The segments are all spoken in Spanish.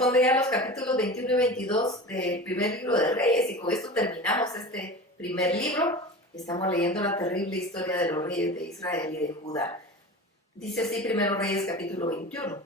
corresponde ya a los capítulos 21 y 22 del primer libro de Reyes, y con esto terminamos este primer libro. Estamos leyendo la terrible historia de los reyes de Israel y de Judá. Dice así Primero Reyes capítulo 21.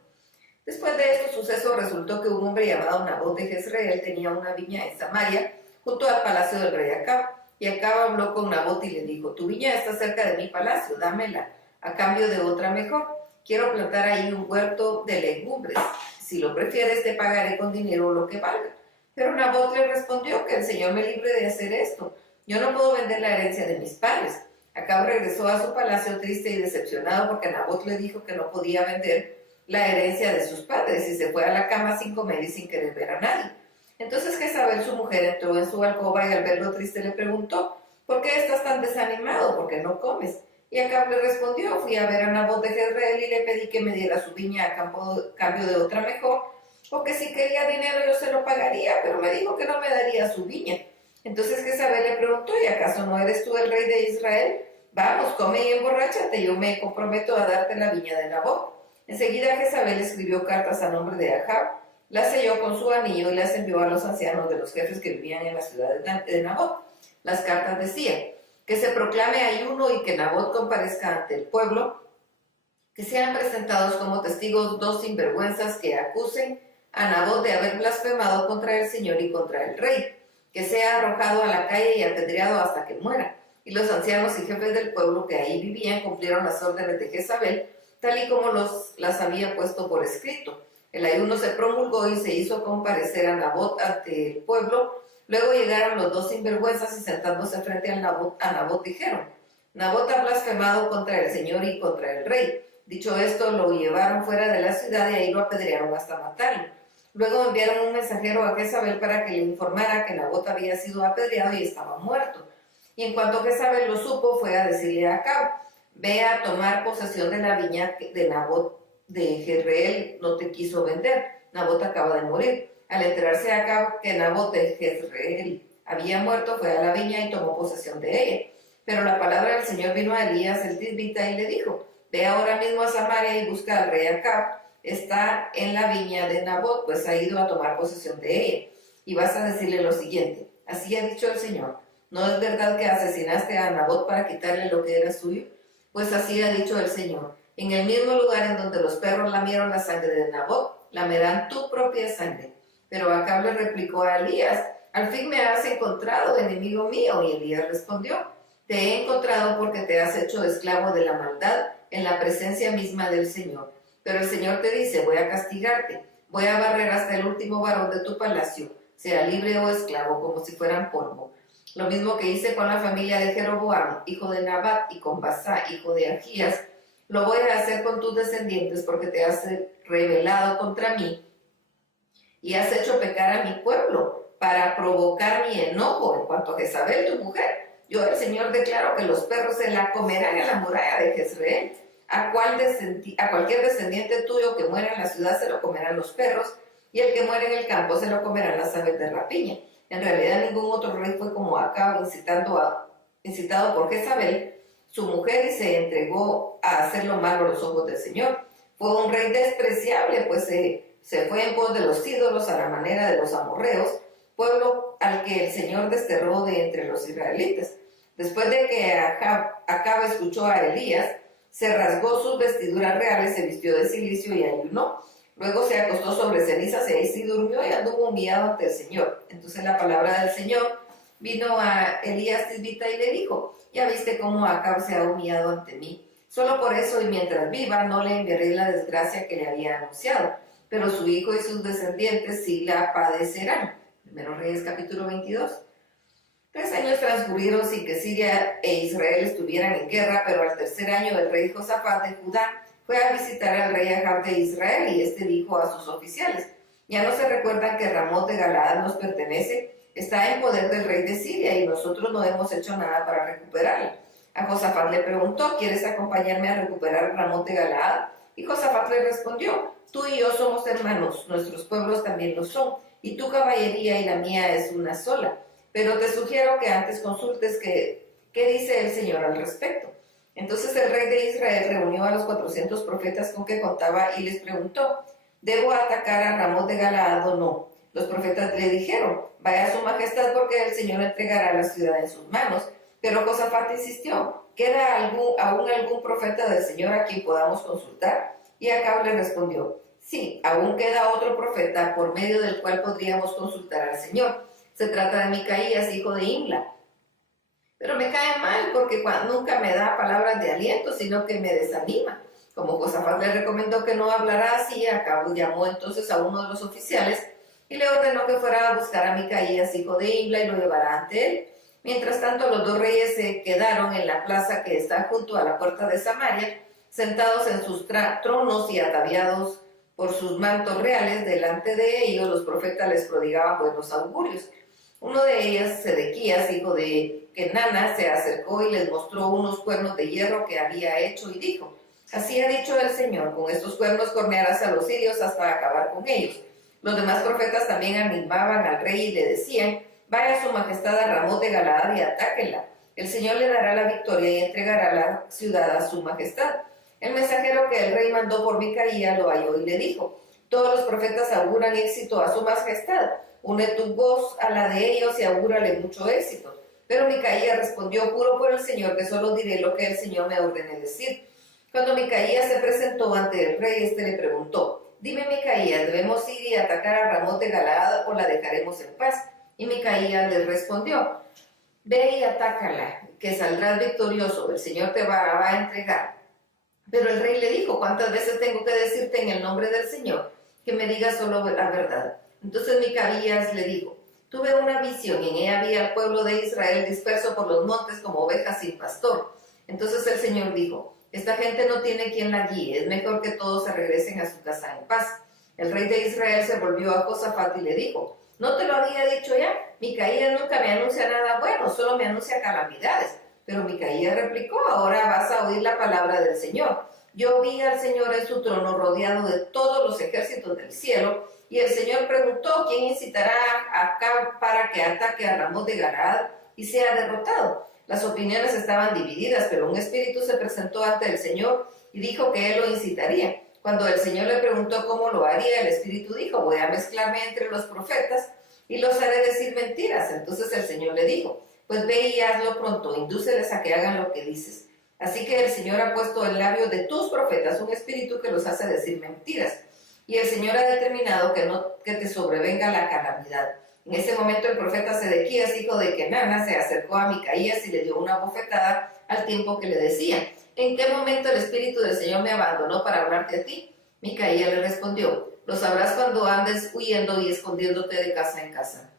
Después de estos sucesos resultó que un hombre llamado Nabot de Jezreel tenía una viña en Samaria, junto al palacio del rey Acab. Y Acab habló con Nabot y le dijo: tu viña está cerca de mi palacio, dámela, a cambio de otra mejor. Quiero plantar ahí un huerto de legumbres. Si lo prefieres, te pagaré con dinero lo que valga. Pero Nabot le respondió: que el Señor me libre de hacer esto. Yo no puedo vender la herencia de mis padres. Acab regresó a su palacio triste y decepcionado porque Nabot le dijo que no podía vender la herencia de sus padres, y se fue a la cama sin comer y sin querer ver a nadie. Entonces Jezabel, su mujer, entró en su alcoba y al verlo triste le preguntó: ¿por qué estás tan desanimado? ¿Por qué no comes? Y Acab le respondió: fui a ver a Nabot de Jezreel y le pedí que me diera su viña a cambio de otra mejor, porque si quería dinero yo se lo pagaría, pero me dijo que no me daría su viña. Entonces Jezabel le preguntó: ¿y acaso no eres tú el rey de Israel? Vamos, come y emborráchate, yo me comprometo a darte la viña de Nabot. Enseguida Jezabel escribió cartas a nombre de Acab, las selló con su anillo y las envió a los ancianos de los jefes que vivían en la ciudad de Nabot. Las cartas decían: que se proclame ayuno y que Nabot comparezca ante el pueblo, que sean presentados como testigos dos sinvergüenzas que acusen a Nabot de haber blasfemado contra el Señor y contra el rey, que sea arrojado a la calle y apedreado hasta que muera. Y los ancianos y jefes del pueblo que ahí vivían cumplieron las órdenes de Jezabel, tal y como las había puesto por escrito. El ayuno se promulgó y se hizo comparecer a Nabot ante el pueblo. Luego llegaron los dos sinvergüenzas y sentándose frente a Nabot dijeron: Nabot ha blasfemado contra el Señor y contra el rey. Dicho esto, lo llevaron fuera de la ciudad y ahí lo apedrearon hasta matarlo. Luego enviaron un mensajero a Jezabel para que le informara que Nabot había sido apedreado y estaba muerto. Y en cuanto Jezabel lo supo, fue a decirle a Acab: ve a tomar posesión de la viña de Nabot de Jezreel, no te quiso vender. Nabot acaba de morir. Al enterarse Acab que Nabot de Jezreel había muerto, fue a la viña y tomó posesión de ella. Pero la palabra del Señor vino a Elías el tisbita y le dijo: ve ahora mismo a Samaria y busca al rey Acab. Está en la viña de Nabot, pues ha ido a tomar posesión de ella. Y vas a decirle lo siguiente: así ha dicho el Señor, ¿no es verdad que asesinaste a Nabot para quitarle lo que era suyo? Pues así ha dicho el Señor: en el mismo lugar en donde los perros lamieron la sangre de Nabot, lamerán tu propia sangre. Pero Acab le replicó a Elías: al fin me has encontrado, enemigo mío. Y Elías respondió: te he encontrado porque te has hecho esclavo de la maldad en la presencia misma del Señor. Pero el Señor te dice: voy a castigarte, voy a barrer hasta el último varón de tu palacio, sea libre o esclavo, como si fueran polvo. Lo mismo que hice con la familia de Jeroboam, hijo de Nabat, y con Basá, hijo de Agías, lo voy a hacer con tus descendientes, porque te has rebelado contra mí y has hecho pecar a mi pueblo para provocar mi enojo. En cuanto a Jezabel, tu mujer, yo el Señor declaro que los perros se la comerán en la muralla de Jezreel. A cualquier descendiente tuyo que muera en la ciudad se lo comerán los perros, y el que muere en el campo se lo comerán las aves de rapiña. En realidad ningún otro rey fue como Acab, incitado por Jezabel, su mujer, y se entregó a hacer lo malo a los ojos del Señor. Fue un rey despreciable, pues se fue en pos de los ídolos a la manera de los amorreos, pueblo al que el Señor desterró de entre los israelitas. Después de que Acab escuchó a Elías, se rasgó sus vestiduras reales, se vistió de cilicio y ayunó. Luego se acostó sobre cenizas y ahí sí durmió y anduvo humillado ante el Señor. Entonces la palabra del Señor vino a Elías tisbita y le dijo: ya viste cómo Acab se ha humillado ante mí. Solo por eso, y mientras viva, no le enviaré la desgracia que le había anunciado. Pero su hijo y sus descendientes sí la padecerán. Primero Reyes capítulo 22. 3 años transcurrieron sin que Siria e Israel estuvieran en guerra, pero al tercer año el rey Josafat de Judá fue a visitar al rey Acab de Israel, y este dijo a sus oficiales: ya no se recuerdan que Ramot de Galaad nos pertenece, está en poder del rey de Siria y nosotros no hemos hecho nada para recuperarla. A Josafat le preguntó: ¿quieres acompañarme a recuperar Ramot de Galaad? Y Josafat le respondió: tú y yo somos hermanos, nuestros pueblos también lo son, y tu caballería y la mía es una sola. Pero te sugiero que antes consultes qué dice el Señor al respecto. Entonces el rey de Israel reunió a los 400 profetas con que contaba y les preguntó: ¿debo atacar a Ramón de Galaad o no? Los profetas le dijeron, vaya a su majestad porque el Señor entregará la ciudad en sus manos. Pero Josafat insistió, ¿queda aún algún profeta del Señor a quien podamos consultar? Y Acab le respondió, sí, aún queda otro profeta por medio del cual podríamos consultar al Señor. Se trata de Micaías, hijo de Imla. Pero me cae mal porque nunca me da palabras de aliento, sino que me desanima. Como Josafat le recomendó que no hablara así, Acab llamó entonces a uno de los oficiales y le ordenó que fuera a buscar a Micaías, hijo de Imla, y lo llevara ante él. Mientras tanto, los dos reyes se quedaron en la plaza que está junto a la puerta de Samaria, sentados en sus tronos y ataviados por sus mantos reales. Delante de ellos los profetas les prodigaban buenos augurios. Uno de ellos, Sedequías, hijo de Kenana, se acercó y les mostró unos cuernos de hierro que había hecho y dijo, así ha dicho el Señor, con estos cuernos cornearás a los sirios hasta acabar con ellos. Los demás profetas también animaban al rey y le decían, vaya su majestad a Ramón de Galaad y atáquenla. El Señor le dará la victoria y entregará la ciudad a su majestad. El mensajero que el rey mandó por Micaías lo halló y le dijo, todos los profetas auguran éxito a su majestad. Une tu voz a la de ellos y augúrale mucho éxito. Pero Micaías respondió, juro por el Señor que solo diré lo que el Señor me ordene decir. Cuando Micaías se presentó ante el rey, este le preguntó, dime Micaías, ¿debemos ir y atacar a Ramón de Galaad o la dejaremos en paz? Y Micaías le respondió, ve y atácala, que saldrás victorioso, el Señor te va a entregar. Pero el rey le dijo, ¿cuántas veces tengo que decirte en el nombre del Señor que me digas solo la verdad? Entonces Micaías le dijo, tuve una visión y en ella vi al pueblo de Israel disperso por los montes como ovejas sin pastor. Entonces el Señor dijo, esta gente no tiene quien la guíe, es mejor que todos se regresen a su casa en paz. El rey de Israel se volvió a Josafat y le dijo, ¿no te lo había dicho ya? Micaías nunca me anuncia nada bueno, solo me anuncia calamidades. Pero Micaías replicó, ahora vas a oír la palabra del Señor. Yo vi al Señor en su trono rodeado de todos los ejércitos del cielo, y el Señor preguntó, ¿quién incitará acá para que ataque a Ramón de Galaad y sea derrotado? Las opiniones estaban divididas, pero un espíritu se presentó ante el Señor y dijo que él lo incitaría. Cuando el Señor le preguntó cómo lo haría, el espíritu dijo, voy a mezclarme entre los profetas y los haré decir mentiras. Entonces el Señor le dijo, pues ve y hazlo pronto, indúceles a que hagan lo que dices. Así que el Señor ha puesto en labios de tus profetas un espíritu que los hace decir mentiras. Y el Señor ha determinado que te sobrevenga la calamidad. En ese momento el profeta Sedequías, hijo de Kenana, se acercó a Micaías y le dio una bofetada al tiempo que le decía, ¿en qué momento el espíritu del Señor me abandonó para hablarte a ti? Micaías le respondió, lo sabrás cuando andes huyendo y escondiéndote de casa en casa.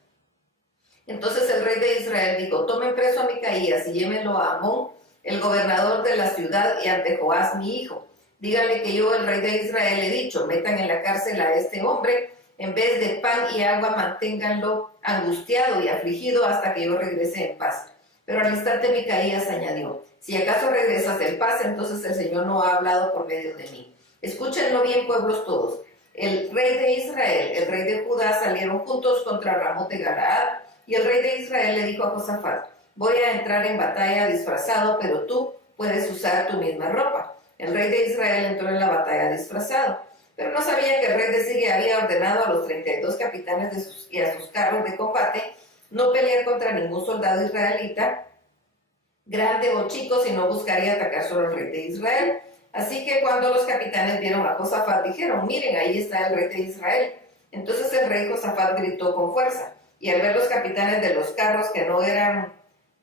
Entonces el rey de Israel dijo, tomen preso a Micaías y llévenlo a Amón, el gobernador de la ciudad, y ante Joás mi hijo. Díganle que yo, el rey de Israel, he dicho, metan en la cárcel a este hombre, en vez de pan y agua manténganlo angustiado y afligido hasta que yo regrese en paz. Pero al instante Micaías añadió, si acaso regresas en paz, entonces el Señor no ha hablado por medio de mí. Escúchenlo bien, pueblos todos. El rey de Israel, el rey de Judá salieron juntos contra Ramón de Galaad, y el rey de Israel le dijo a Josafat, voy a entrar en batalla disfrazado, pero tú puedes usar tu misma ropa. El rey de Israel entró en la batalla disfrazado, pero no sabía que el rey de Siria había ordenado a los 32 capitanes y a sus carros de combate no pelear contra ningún soldado israelita, grande o chico, sino buscaría atacar solo al rey de Israel. Así que cuando los capitanes vieron a Josafat, dijeron, miren, ahí está el rey de Israel. Entonces el rey Josafat gritó con fuerza, y al ver los capitanes de los carros que no eran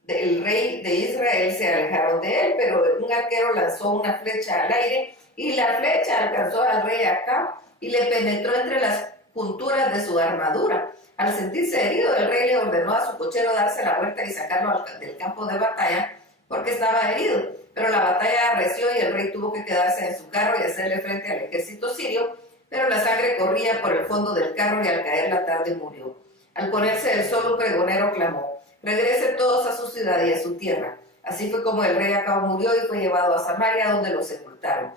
del rey de Israel, se alejaron de él, pero un arquero lanzó una flecha al aire, y la flecha alcanzó al rey Acab y le penetró entre las junturas de su armadura. Al sentirse herido, el rey le ordenó a su cochero darse la vuelta y sacarlo del campo de batalla, porque estaba herido. Pero la batalla arreció y el rey tuvo que quedarse en su carro y hacerle frente al ejército sirio, pero la sangre corría por el fondo del carro y al caer la tarde murió. Al ponerse el sol, un pregonero clamó, regresen todos a su ciudad y a su tierra. Así fue como el rey Acab murió y fue llevado a Samaria, donde lo sepultaron.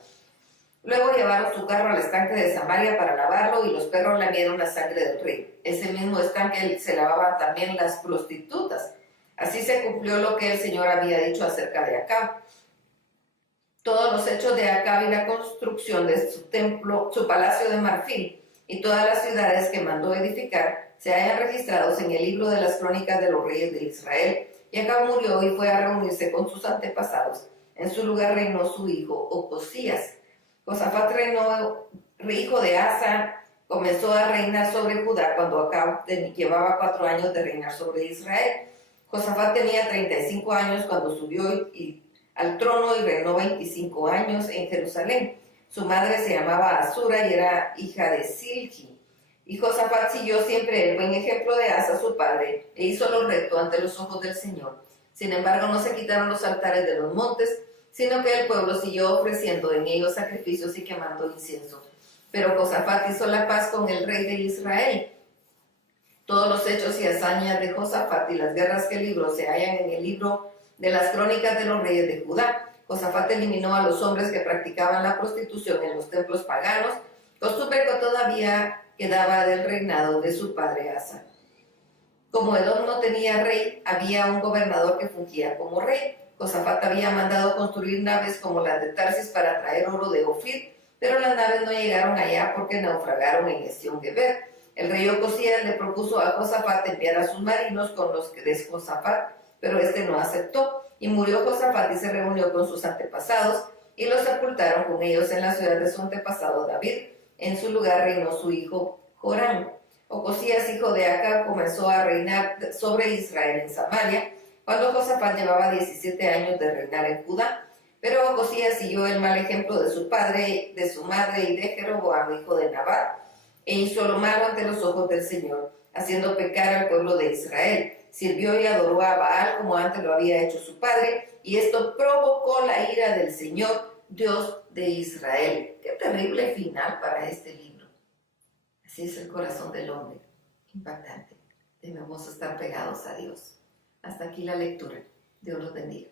Luego llevaron su carro al estanque de Samaria para lavarlo y los perros lamieron la sangre del rey. Ese mismo estanque se lavaban también las prostitutas. Así se cumplió lo que el Señor había dicho acerca de Acab. todos los hechos de Acab y la construcción de su templo, su palacio de marfil y todas las ciudades que mandó edificar se hallan registrados en el libro de las crónicas de los reyes de Israel. Y Acab murió y fue a reunirse con sus antepasados. En su lugar reinó su hijo Ocosías. Josafat reinó, hijo de Asa, comenzó a reinar sobre Judá cuando Acab llevaba 4 años de reinar sobre Israel. Josafat tenía 35 años cuando subió al trono y reinó 25 años en Jerusalén. Su madre se llamaba Asura y era hija de Silgi. Y Josafat siguió siempre el buen ejemplo de Asa, su padre, e hizo lo recto ante los ojos del Señor. Sin embargo, no se quitaron los altares de los montes, sino que el pueblo siguió ofreciendo en ellos sacrificios y quemando incienso. Pero Josafat hizo la paz con el rey de Israel. Todos los hechos y hazañas de Josafat y las guerras que libró se hallan en el libro de las crónicas de los reyes de Judá. Josafat eliminó a los hombres que practicaban la prostitución en los templos paganos, costumbre que todavía quedaba del reinado de su padre Asa. Como Edom no tenía rey, había un gobernador que fungía como rey. Josafat había mandado construir naves como las de Tarsis para traer oro de Ofir, pero las naves no llegaron allá porque naufragaron en Ezión-Geber. El rey Ocosías le propuso a Josafat enviar a sus marinos con los de Josafat, pero este no aceptó. Y murió Josafat y se reunió con sus antepasados y los sepultaron con ellos en la ciudad de su antepasado David. En su lugar reinó su hijo Joram. Ocosías, hijo de Acab, comenzó a reinar sobre Israel en Samaria, cuando Josafat llevaba 17 años de reinar en Judá. Pero Ocosías siguió el mal ejemplo de su padre, de su madre y de Jeroboam, hijo de Nabat, e hizo lo malo ante los ojos del Señor, haciendo pecar al pueblo de Israel. Sirvió y adoró a Baal como antes lo había hecho su padre, y esto provocó la ira del Señor, Dios de Israel. Qué terrible final para este libro. Así es el corazón del hombre, impactante. Debemos estar pegados a Dios. Hasta aquí la lectura. Dios los bendiga.